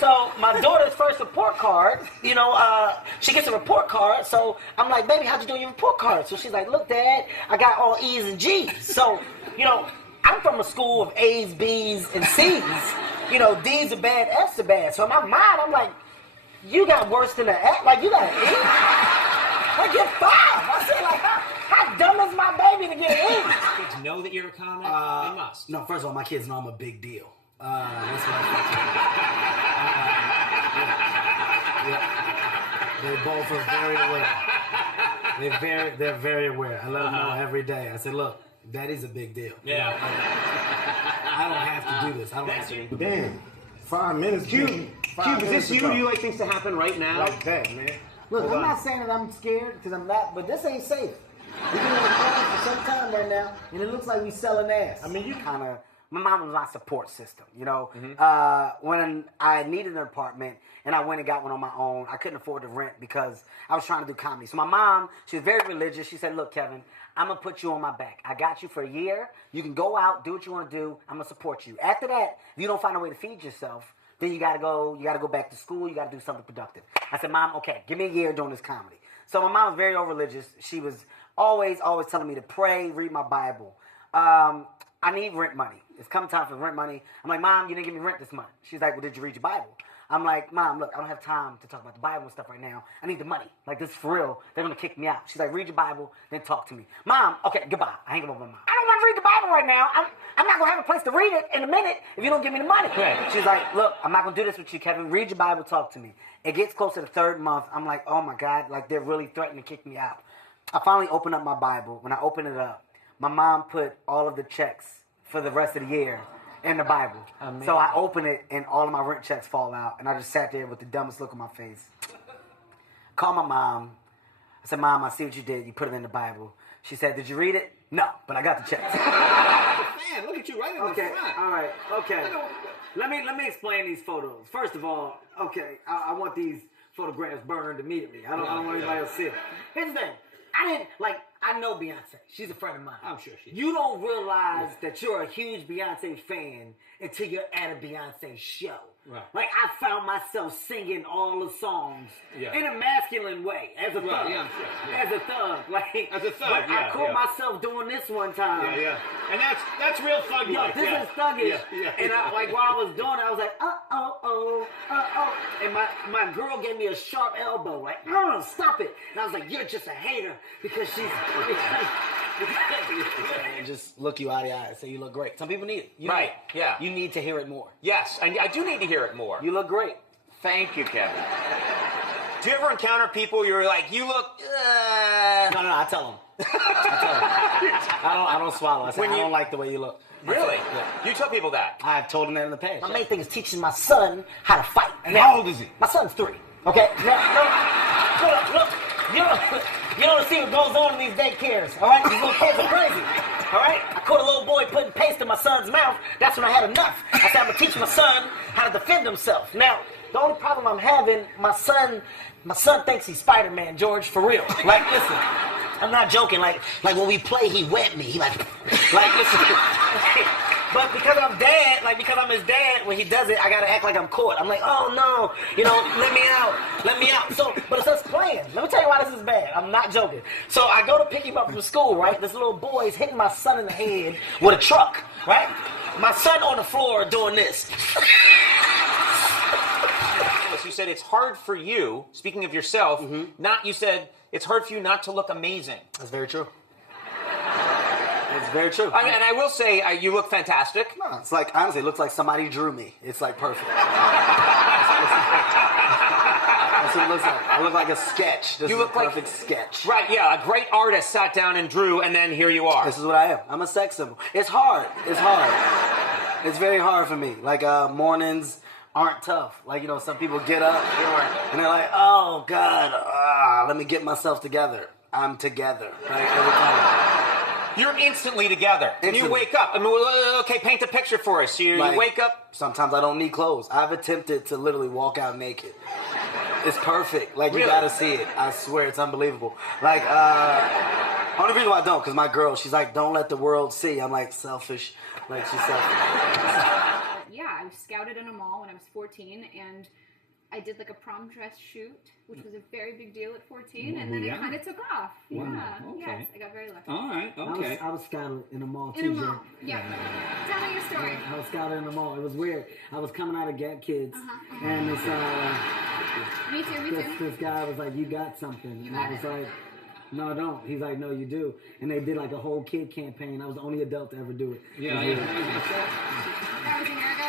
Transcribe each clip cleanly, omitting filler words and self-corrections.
So my daughter's first report card, she gets a report card. So I'm like, baby, how'd you do your report card? So she's like, look, Dad, I got all E's and G's. So, I'm from a school of A's, B's, and C's. D's are bad, F's are bad. So in my mind, I'm like, you got worse than an F. Like, you got an E? Like, you're 5. I said, like, how dumb is my baby to get an E? Kids know that you're a comic? They must. No, first of all, my kids know I'm a big deal. That's what yeah. They both are very aware. They're very aware. I let them know every day. I said, look, Daddy's a big deal. Yeah. I don't have to do this. I don't have to do this. Damn. 5 minutes. Cube, is this you? Do you like things to happen right now? Like that, man. Look, I'm not saying that I'm scared, because I'm not, but this ain't safe. We've been in the family for some time right now, and it looks like we selling ass. I mean, you kind of, my mom was my support system, When I needed an apartment, and I went and got one on my own, I couldn't afford to rent because I was trying to do comedy. So my mom, she was very religious. She said, look, Kevin, I'm going to put you on my back. I got you for a year. You can go out, do what you want to do. I'm going to support you. After that, if you don't find a way to feed yourself, then you gotta go back to school, you gotta do something productive. I said, Mom, okay, give me a year doing this comedy. So my mom was very over-religious. She was always telling me to pray, read my Bible. I need rent money. It's come time for rent money. I'm like, Mom, you didn't give me rent this month. She's like, well, did you read your Bible? I'm like, Mom, look, I don't have time to talk about the Bible and stuff right now. I need the money. Like, this is for real. They're gonna kick me out. She's like, read your Bible, then talk to me. Mom, okay, goodbye. I hang up with my mom. I don't want to read the Bible right now. I'm not gonna have a place to read it in a minute if you don't give me the money. Right. She's like, look, I'm not gonna do this with you, Kevin. Read your Bible, talk to me. It gets close to the 3rd month. I'm like, oh my God, like they're really threatening to kick me out. I finally open up my Bible. When I open it up, my mom put all of the checks for the rest of the year in the Bible. So I open it and all of my rent checks fall out, and I just sat there with the dumbest look on my face. Called my mom. I said, Mom, I see what you did. You put it in the Bible. She said, did you read it? No, but I got the checks. Man, look at you right in the front. All right, okay. Let me explain these photos. First of all, okay, I want these photographs burned immediately. I don't want anybody else to see it. Here's the thing. I know Beyonce. She's a friend of mine. I'm sure she is. You don't realize that you're a huge Beyonce fan until you're at a Beyonce show. Right. Like, I found myself singing all the songs in a masculine way, as a thug. Yeah, I'm sure. Yeah. As a thug. Like, as a thug, but I caught myself doing this one time. Yeah. And that's real thug life. This is thuggish. Yeah. And while I was doing it, I was like, and my girl gave me a sharp elbow, like, no, stop it. And I was like, you're just a hater because she's... and just look you eye to eye and say you look great. Some people need it. You need to hear it more. Yes, and I do need to hear it more. You look great. Thank you, Kevin. Do you ever encounter people you're like, you look... No, I tell them. I don't swallow. I say, I don't like the way you look. Really? Yeah. You tell people that? I've told them that in the past. My main thing is teaching my son how to fight. And how old is he? My son's 3. Okay? Look. You don't see what goes on in these daycares, all right? These little kids are crazy, all right? I caught a little boy putting paste in my son's mouth. That's when I had enough. I said, I'm going to teach my son how to defend himself. Now, the only problem I'm having, my son thinks he's Spider-Man, George, for real. Like, listen, I'm not joking. Like when we play, he wet me. He like listen. But because I'm his dad, when he does it, I gotta act like I'm caught. I'm like, oh no, let me out. So, but it's us playing. Let me tell you why this is bad. I'm not joking. So I go to pick him up from school, right? This little boy's hitting my son in the head with a truck, right? My son on the floor doing this. You said it's hard for you, speaking of yourself, you said it's hard for you not to look amazing. That's very true. It's very true. And I will say, you look fantastic. No, it's like, honestly, it looks like somebody drew me. It's like perfect. That's what it looks like. I look like a sketch. This is a perfect sketch. Right, yeah, a great artist sat down and drew, and then here you are. This is what I am. I'm a sex symbol. It's hard. It's very hard for me. Like, mornings aren't tough. Like, some people get up and they're like, oh, God, let me get myself together. I'm together. Like, every time. You're instantly together. And you wake up. I mean, okay, paint a picture for us. You wake up. Sometimes I don't need clothes. I've attempted to literally walk out naked. It's perfect. Like, really? You gotta see it. I swear, it's unbelievable. Like, only reason why I don't, because my girl, she's like, don't let the world see. I'm like, selfish. Like, she's selfish. Yeah, I I scouted in a mall when I was 14, and I did like a prom dress shoot, which was a very big deal at 14, and then it kind of took off. Wow, Yeah, okay. yes, I got very lucky. All right, okay. I was scouted in a mall too. In a mall, yeah. Tell me your story. I was scouted in the mall. It was weird. I was coming out of Gap Kids, and this Me too. this guy was like, "You got something," and I was like, "No, I don't." He's like, "No, you do." And they did like a whole kid campaign. I was the only adult to ever do it. Yeah. That was a year ago?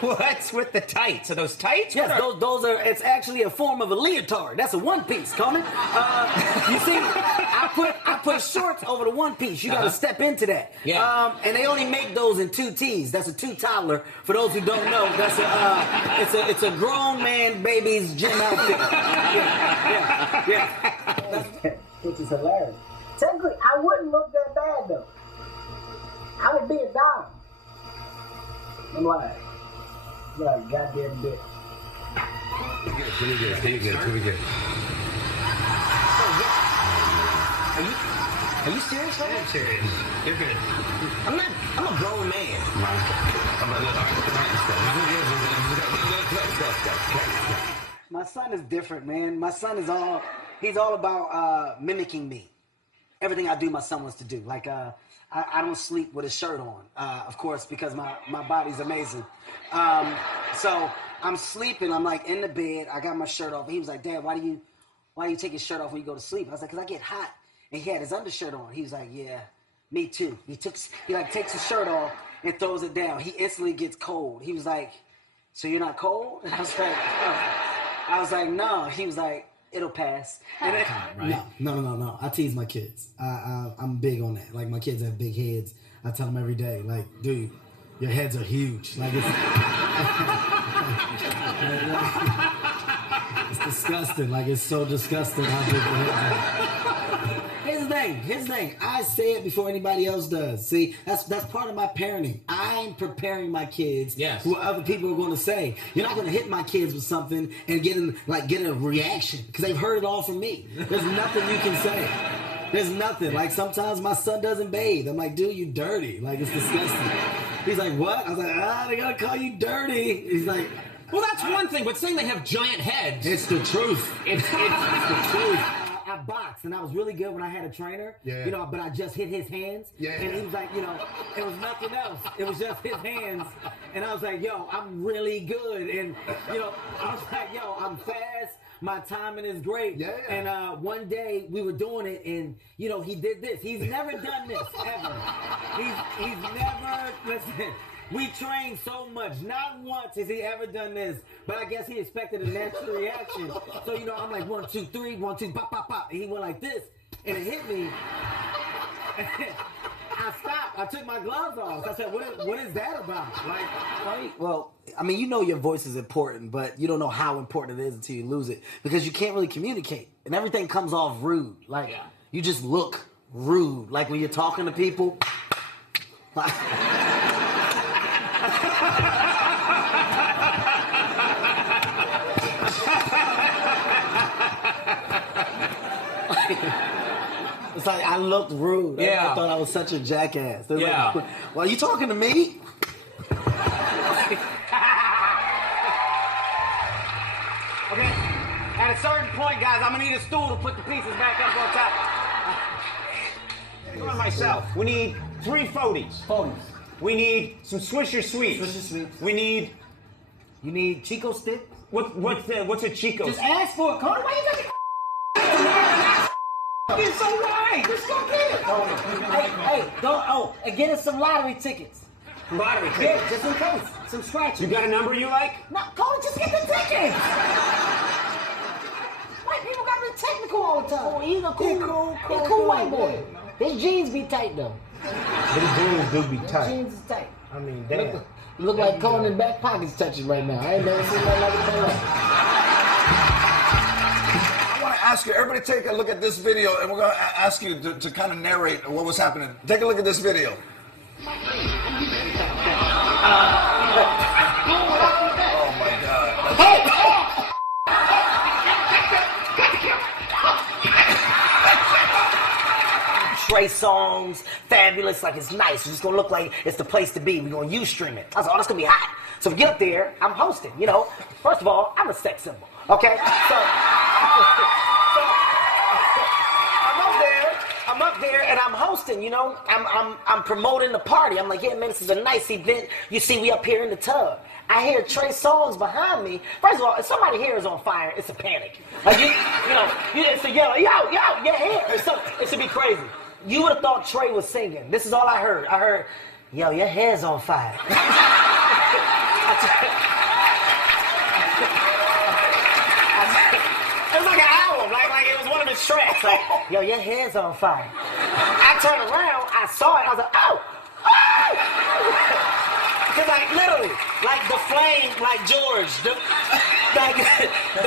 What's with the tights? Are those tights? Yes, those are. It's actually a form of a leotard. That's a one piece, Conan. You see, I put shorts over the one piece. You got to step into that. Yeah. And they only make those in 2Ts. That's a 2-toddler. For those who don't know, that's it's a grown man baby's gym outfit. Yeah. Which is hilarious. Technically, I wouldn't look that bad though. I would be a dime. I'm like goddamn bitch. Pretty good. Are you serious? I'm serious. You're good. I'm a grown man. My son is different, man. My son is he's all about mimicking me. Everything I do, my son wants to do. Like, I don't sleep with a shirt on, of course, because my body's amazing. So I'm sleeping. I'm like in the bed. I got my shirt off. He was like, "Dad, why do you take your shirt off when you go to sleep?" I was like, "Cause I get hot." And he had his undershirt on. He was like, "Yeah, me too." He takes his shirt off and throws it down. He instantly gets cold. He was like, "So you're not cold?" And I was like, "Oh." I was like, "No." He was like, "It'll pass." And then, No. I tease my kids. I'm big on that. Like, my kids have big heads. I tell them every day, like, "Dude, your heads are huge." Like, it's disgusting. Like, it's so disgusting how big the heads are. Here's the thing. I say it before anybody else does. See, that's part of my parenting. I'm preparing my kids for what other people are going to say. You're not going to hit my kids with something and get a reaction because they've heard it all from me. There's nothing you can say. There's nothing. Like, sometimes my son doesn't bathe. I'm like, "Dude, you dirty." Like, it's disgusting. He's like, "What?" I was like, "They gotta call you dirty." He's like, Well, that's one thing, but saying they have giant heads. "It's the truth. It's the truth." I boxed, and I was really good when I had a trainer. Yeah. You know, but I just hit his hands. Yeah. And he was like, it was nothing else. It was just his hands. And I was like, "Yo, I'm really good." And, I was like, "Yo, I'm fast. My timing is great." Yeah. And one day we were doing it, and, he did this. He's never done this, ever. He's never, listen. We trained so much. Not once has he ever done this. But I guess he expected a natural reaction. So, I'm like, 1, 2, 3, 1, 2, pop, pop, pop. And he went like this. And it hit me. I stopped. I took my gloves off. I said, what is that about? Like, right? Well, I mean, your voice is important, but you don't know how important it is until you lose it. Because you can't really communicate. And everything comes off rude. Like, you just look rude. Like, when you're talking to people. Like, it's like I looked rude. I thought I was such a jackass. Yeah. Like, "Well, you talking to me?" Okay. At a certain point, guys, I'm gonna need a stool to put the pieces back up on top. On myself. We need 3 floaties. We need some Swisher Sweets. Swisher Sweets. You need Chico stick? What's a Chico? Just ask for it, Cody. Why you got You're so right. Just go get it. Hey, go. Oh, and get us some lottery tickets. Lottery Yeah, tickets. just in case. Some scratches. You got a number you like? No, Cody, just get the tickets. White people got to be technical all the time. He's a cool white boy. His jeans be tight though. His jeans do be His tight. jeans is tight. I mean, damn. Look like Conan back pockets touching right now. I ain't never seen nothing like it in my life. I want to ask you, everybody take a look at this video, and we're going to ask you to kind of narrate what was happening. Take a look at this video. Oh, my God. Trace Songz, Fabulous, like it's nice. It's just gonna look like it's the place to be. We're gonna Ustream it. I was like, oh, that's gonna be hot. So we get up there, I'm hosting, you know. First of all, I'm a sex symbol, okay? So I'm up there and I'm hosting, you know. I'm promoting the party. I'm like, yeah, man, this is a nice event. You see, we up here in the tub. I hear Trey Songz behind me. First of all, if somebody here is on fire, it's a panic. Like it's a yell, yo, your hair. It should be crazy. You would have thought Trey was singing. This is all I heard. I heard, yo, your hair's on fire. It was like an album, like it was one of his tracks. Like, yo, your hair's on fire. I turned around, I saw it, I was like, oh! Because like literally, like the flame, like George, the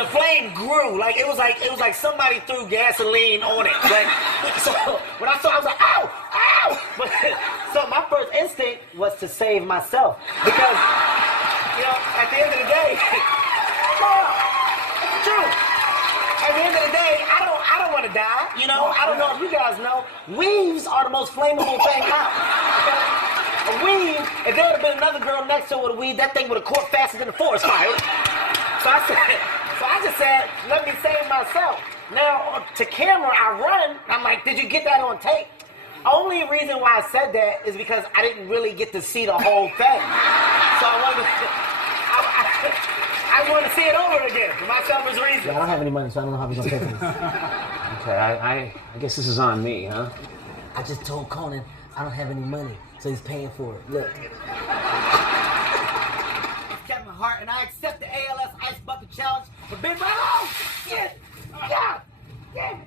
flame grew. Like it was like somebody threw gasoline on it. Like so when I saw it, I was like, ow, ow! But so my first instinct was to save myself. Because, you know, at the end of the day, it's true. At the end of the day, I don't want to die. You know, I don't know if you guys know, weaves are the most flammable thing out. Okay? A weave, if there would have been another girl next to her with a weave, that thing would have caught faster than the forest fire. So I just said, let me save myself. Now, to camera, I run. I'm like, did you get that on tape? Only reason why I said that is because I didn't really get to see the whole thing. So I wanted to see it over again for my selfish reason. Yeah, I don't have any money, so I don't know how we're gonna pay for this. Okay, I guess this is on me, huh? I just told Conan I don't have any money, so he's paying for it. Look. It's Kevin Hart, and I accept the ALS Ice Bucket Challenge for being right on. Yeah.